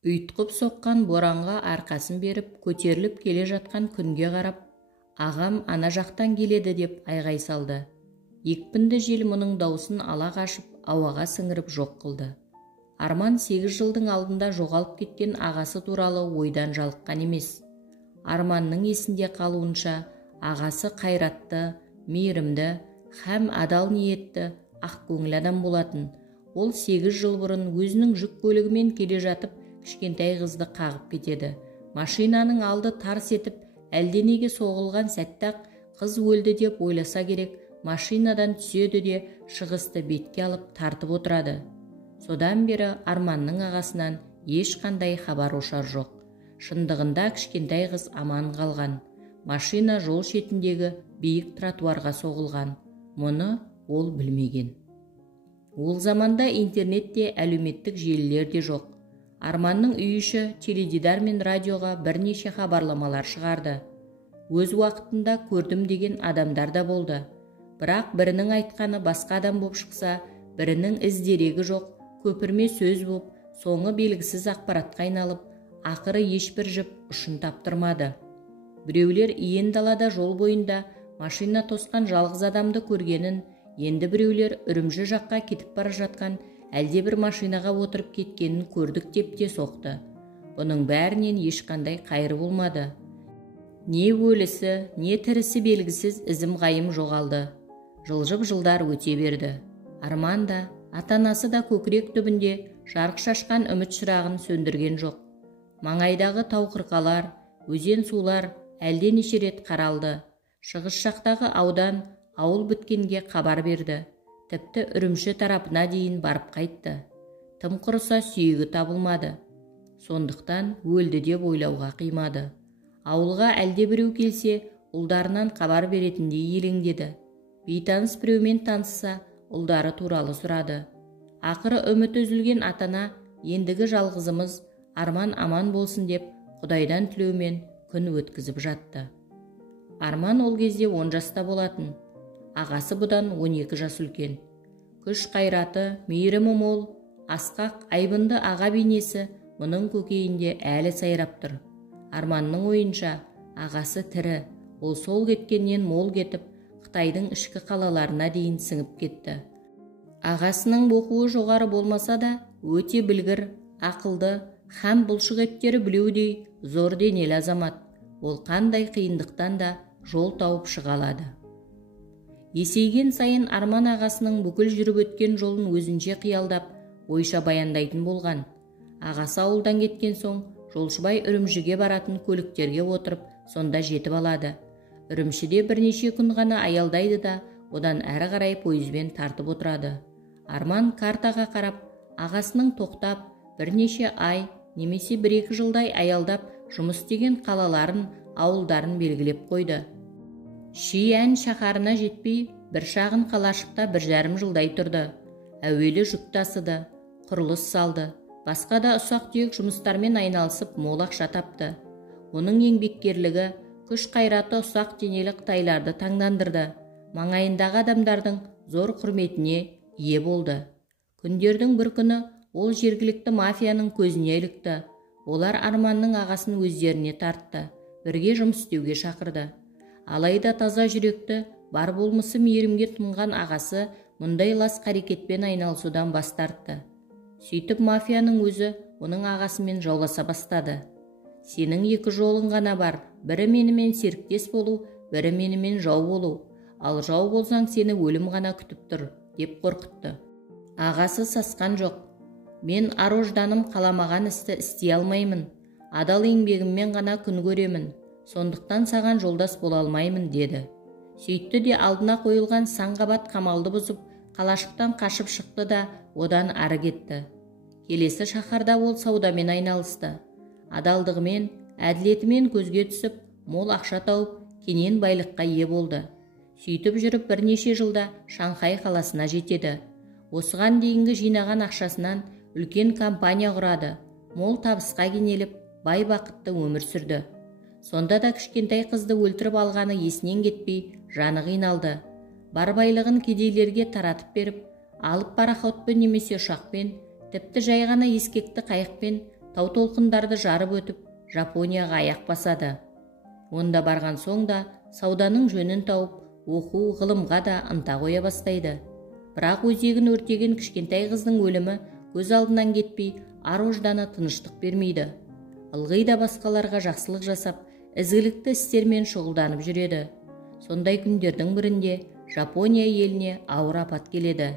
Ұйтқып соққан боранға арқасын беріп, көтеріліп келе жатқан күнге қарап, ағам ана жақтан келеді деп айғай салды. Екпінді жел мұның даусын ала қашып, ауаға сіңіріп жоқ қылды. Арман 8 жылдың алдында жоғалып кеткен ағасы туралы ойдан жалыққан емес. Арманның есінде қалуынша, ағасы қайратты, мейірімді, һәм адал ниетті, ақкөңіл адам болатын. Ол 8 жыл бұрын өзінің жүк көлігімен келе жатып, кішкентай қызды қағып кетеді. Машинаның алды тарс етіп, әлденеге соғылған сәтте-ақ қыз өлді деп ойласа керек, машинадан түседі де шығысты бетке алып тартып отырады. Содан бері Арманның ағасынан ешқандай хабар-ошар жоқ. Шындығында кішкентай қыз аман қалған. Машина жол шетіндегі биік тротуарға соғылған. Мұны ол білмеген. Ол заманда интернетте, әлеуметтік желілер де жоқ. Арманның үй іші теледидар мен радиоға бірнеше хабарламалар шығарды. Өз уақытында көрдім деген адамдар да болды. Бірақ бірінің айтқаны басқа адам боп шықса, бірінің іздерегі жоқ, көпірме сөз боп, соңы белгісіз ақпаратқа айналып, ақыры ешбір жіп ұшын таптырмады. Біреулер иен далада жол бойында машина тосқан жалғыз адамды көргенін, енді біреулер Үрімжі жаққа кетіп бара жатқан әлде бір машинаға отырып кеткенін көрдік деп те соқты. Бұның бәрінен ешқандай қайыр болмады. Не өлісі, не тірісі белгісіз ізім қайым жоғалды. Жылжып жылдар өте берді. Арман да, ата-анасы да көкірек түбінде жарық шашқан үміт шырағын сөндірген жоқ. Маңайдағы тау қырқалар, өзен сулар әлденеше рет қаралды. Шығыс жақтағы аудан, ауыл біткенге хабар берді. Тіпті Үрімші тарапына дейін барып қайтты. Тым құрыса сүйегі табылмады. Сондықтан өлді деп ойлауға қимады. Ауылға әлде біреу келсе, ұлдарынан хабар беретіндей елеңдеді. Бейтаныс біреумен танысса, ұлдары туралы сұрады. Ақыры үміт үзілген атана, ендігі жалғызымыз Арман аман болсын деп, Құдайдан тілеумен күн өткізіп жатты. Арман ол кезде 10 жаста болатын. Ағасы бұдан 12 жас үлкен. Күш қайраты, мейірімі мол, асқақ, айбынды аға бейнесі мұның көкейінде әлі сайрап тұр. Арманның ойынша, ағасы тірі, ол сол кеткеннен мол кетіп, Қытайдың ішкі қалаларына дейін сіңіп кетті. Ағасының оқуы жоғары болмаса да, өте білгір, ақылды, һәм бұлшық еттері білеудей зор денелі азамат. Ол қандай қиындықтан да жол тауып шыға алады. Есейген сайын Арман ағасының бүкіл жүріп өткен жолын өзінше қиялдап, ойша баяндайтын болған. Ағасы ауылдан кеткен соң, Жолшыбай Үрімжіге баратын көліктерге отырып, сонда жетіп алады. Үрімшіде бірнеше күн ғана аялдайды да, одан әрі қарай пойызбен тартып отырады. Арман картаға қарап, ағасының тоқтап, бірнеше ай, немесе 1-2 жылдай аялдап, жұмыс істеген қалаларын, ауылдарын белгілеп қойды. Шиән шаһарына жетпей, бір шағын қалашықта 1,5 жылдай тұрды. Әуелі жүк тасыды, құрылыс салды, басқа да ұсақ-түйек жұмыстармен айналысып мол ақша тапты. Оның еңбеккерлігі, күш қайраты ұсақ денелі қытайларды таңдандырды. Маңайындағы адамдардың зор құрметіне ие болды. Күндердің бір күні ол жергілікті мафияның көзіне ілікті. Олар Арманның ағасын өздеріне тартты, бірге жұмыс істеуге шақырды. Алайда таза жүректі, бар болмысы мейірімге тұнған ағасы мұндай лас қарекетпен айналысудан бас тартты. Сөйтіп мафияның өзі оның ағасымен жауласа бастады. Сенің 2 жолың ғана бар, бірі менімен серіктес болу, бірі менімен жау болу. Ал жау болсаң сені өлім ғана күтіп тұр, деп қорқытты. Ағасы сасқан жоқ. Мен ар-ожданым қаламаған істі істей алмаймын. Адал еңбегіммен ғана күн көремін. Сондықтан саған жолдас бола алмаймын, деді. Сөйтті де алдына қойылған саңғабат қамалды бұзып, қалашықтан қашып шықты да одан ары кетті. Келесі шаһарда ол саудамен айналысты. Адалдығымен, әділетімен көзге түсіп, мол ақша тауып, кенен байлыққа ие болды. Сөйтіп жүріп бірнеше жылда Шанхай қаласына жетеді. Осыған дейінгі жинаған ақшасынан үлкен компания құрады. Мол табысқа кенеліп, бай бақытты өмір сүрді. Сонда да кішкентай қызды өлтіріп алғаны есінен кетпей, жаны қиналды. Бар байлығын кедейлерге таратып беріп, алып пароходпен немесе ұшақпен, тіпті жай ғана ескекті қайықпен тау толқындарды жарып өтіп Жапонияға аяқ басады. Онда барған соң да сауданың жөнін тауып, оқу, ғылымға да ынта қоя бастайды. Бірақ өзегін өртеген кішкентай қыздың өлімі көз алдынан кетпей, ар-ожданы тыныштық бермейді. Ылғи да басқаларға жақсылық жасап, ізгілікті істермен шұғылданып жүреді. Сондай күндердің бірінде Жапония еліне ауыр апат келеді.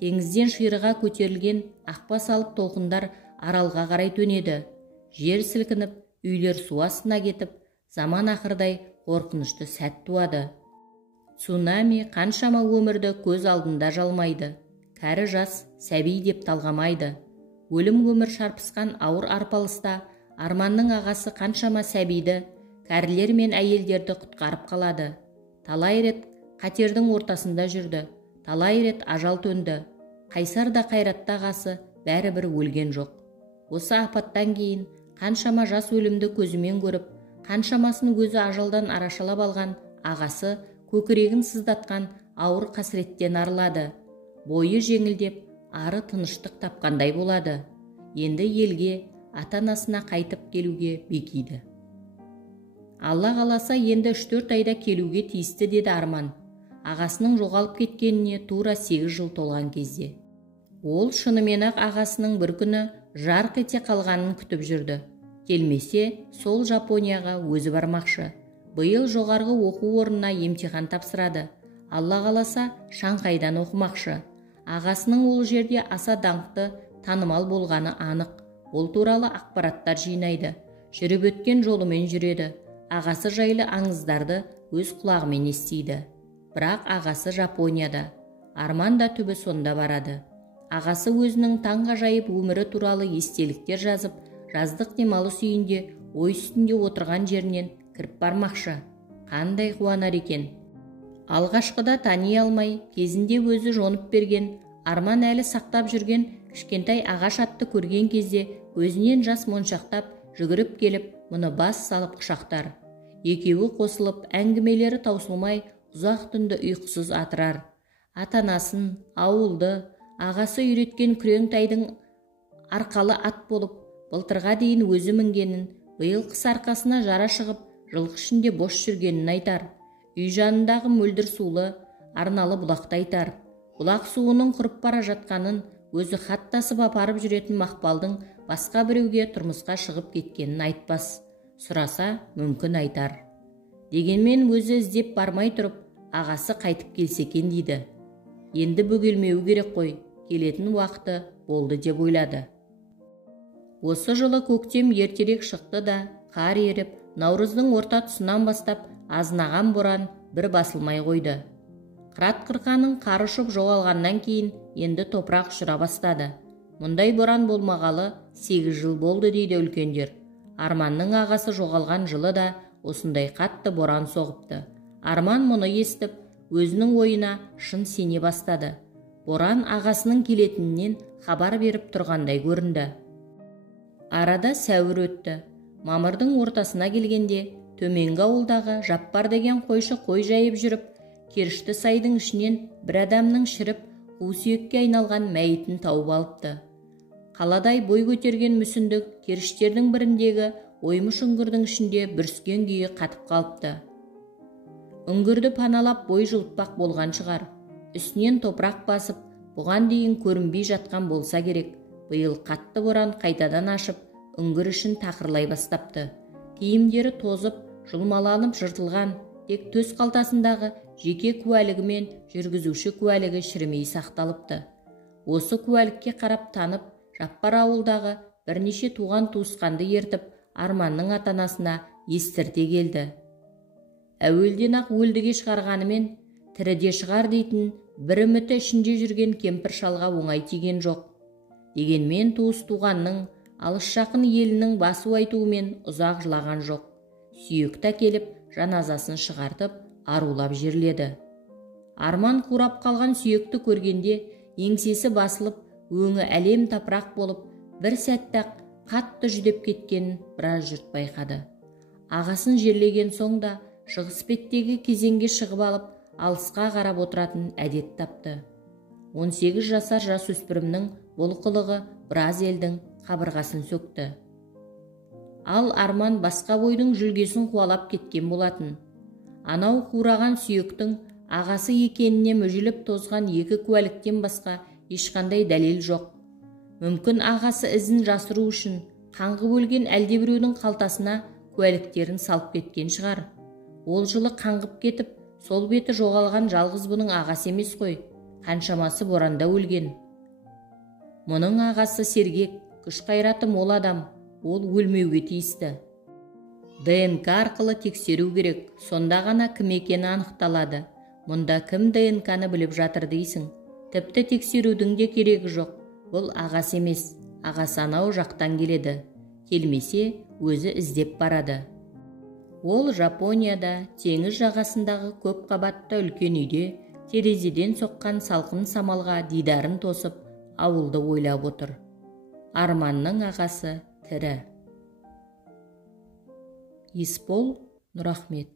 Теңізден шиырға көтерілген ақба салып толқындар аралға қарай төнеді. Жер сілкініп, үйлер су астына кетіп, заман ақырдай қорқынышты сәт туады. Цунами қаншама өмірді көз алдында жалмайды. Кәрі жас, сәби деп талғамайды. Өлім өмір шарпысқан ауыр арпалыста Арманның ағасы қаншама сәбиді, кәрілер мен әйелдерді құтқарып қалады. Талай рет қатердің ортасында жүрді. Талай рет ажал төнді. Қайсар да қайратты ағасы бәрібір өлген жоқ. Осы апаттан кейін қаншама жас өлімді көзімен көріп, қаншамасын өзі ажалдан арашалап алған ағасы көкірегін сыздатқан ауыр қасіреттен арылады. Бойы жеңілдеп, ары тыныштық тапқандай болады. Енді елге, ата-анасына қайтып келуге бекиді. Алла қаласа енді 3-4 айда келуге тиісті, деді Арман. Ағасының жоғалып кеткеніне тура 8 жыл толған кезде. Ол шынымен-ақ ағасының бір күні жарқ ете қалғанын күтіп жүрді. Келмесе, сол Жапонияға өзі бармақшы. Биыл жоғарғы оқу орнына емтихан тапсырады. Алла қаласа Шанхайдан оқымақшы. Ағасының ол жерде аса даңқты, танымал болғаны анық. Ол туралы ақпараттар жинайды. Жүріп өткен жолымен жүреді. Ағасы жайлы аңыздарды өз құлағымен естиді. Бірақ ағасы Жапонияда. Арман да түбі сонда барады. Ағасы өзінің таңғажайып өмірі туралы естеліктер жазып, жаздық демалыс үйінде ой үстінде отырған жерінен кіріп бармақшы. Қандай қуанар екен. Алғашқыда тани алмай, кезінде өзі жонып берген, Арман әлі сақтап жүрген кішкентай ағаш атты көрген кезде өзінен жас моншақтап, жүгіріп келіп, мұны бас салып құшақтар. Екеуі қосылып, әңгімелері таусылмай, ұзақ түнді ұйқысыз атырар. Ата-анасын, ауылды, ағасы үйреткен күрең тайдың арқалы ат болып, былтырға дейін өзі мінгенін, биыл қыс арқасына жара шығып, жылқы ішінде бос жүргенін айтар. Үй жанындағы мөлдір сулы, арналы бұлақты айтар. Бұлақ суының құрып бара жатқанын, өзі хат тасып апарып жүретін Мақпалдың басқа біреуге тұрмысқа шығып кеткенін айтпас. Сұраса, мүмкін айтар. Дегенмен өзі іздеп бармай тұрып, ағасы қайтып келсе екен дейді. Енді бөгелмеу керек қой, келетін уақыты болды деп ойлады. Осы жылы көктем ертерек шықты да, қар еріп, наурыздың орта тұсынан бастап азынаған боран бір басылмай қойды. Қырат-қырқаның қары ұшып жоғалғаннан кейін енді топырақ ұшыра бастады. Мұндай боран болмағалы 8 жыл болды, дейді үлкендер. Арманның ағасы жоғалған жылы да осындай қатты боран соғыпты. Арман мұны естіп, өзінің ойына шын сене бастады. Боран ағасының келетінінен хабар беріп тұрғандай көрінді. Арада сәуір өтті. Мамырдың ортасына келгенде, төменгі ауылдағы Жаппар деген қойшы қой жайып жүріп, Керішті сайдың ішінен бір адамның шіріп, қу сүйекке айналған мәйітін тауып алыпты. Қаладай бой көтерген мүсіндік керіштердің біріндегі оймыш үңгірдің ішінде бүріскен күйі қатып қалыпты. Үңгірді паналап бой жылытпақ болған шығар. Үстінен топырақ басып, бұған дейін көрінбей жатқан болса керек. Биыл қатты боран қайтадан ашып, үңгір ішін тақырлай бастапты. Киімдері тозып, жұлмаланып жыртылған, тек төс қалтасындағы жеке куәлігі мен жүргізуші куәлігі шірімей сақталыпты. Осы куәлікке қарап танып, Жаппар ауылдағы бірнеше туған туысқанды ертіп, Арманның ата-анасына естірте келді. Әуелден ақ өлдіге шығарғанымен, тіріде шығар дейтін бір үміті ішінде жүрген кемпір шалға оңай тиген жоқ. Дегенмен туыс туғанның, алыс жақын елінің басу айтуымен ұзақ жылаған жоқ. Сүйекті әкеліп, жаназасын шығартып, арулап жерледі. Арман қурап қалған сүйекті көргенде, еңсесі басылып, өңі әлем тапырақ болып, бір сәттақ қатты жүдеп кеткенін біраз жұрт байқады. Ағасын жерлеген соң да шығыс беттегі кезеңге шығып алып, алысқа қарап отыратын әдет тапты. 18 жасар жасөспірімнің бұл қылығы біраз елдің қабырғасын сөкті. Ал Арман басқа бойдың жүлгесін қуалап кеткен болатын. Анау қураған сүйектің ағасы екеніне мүжіліп тозған екі куәліктен басқа ешқандай дәлел жоқ. Мүмкін ағасы ізін жасыру үшін қаңғып өлген әлдебіреудің қалтасына куәліктерін салып кеткен шығар. Ол жылы қаңғып кетіп, сол беті жоғалған жалғыз бұның ағасы емес қой, қаншамасы боранда өлген. Мұның ағасы сергек, күш қайраты мол адам, ол өлмеуге тиісті. ДНК арқылы тексеру керек, сонда ғана кім екені анықталады. Мұнда кім ДНК-ны біліп жатыр дейсің? Тіпті тексерудің де керегі жоқ. Бұл ағасы емес, ағасы анау жақтан келеді. Келмесе, өзі іздеп барады. Ол Жапонияда теңіз жағасындағы көп қабатты үлкен үйде терезеден соққан салқын самалға дидарын тосып, ауылды ойлап отыр. Арманның ағасы тірі. Есбол Нұрахмет.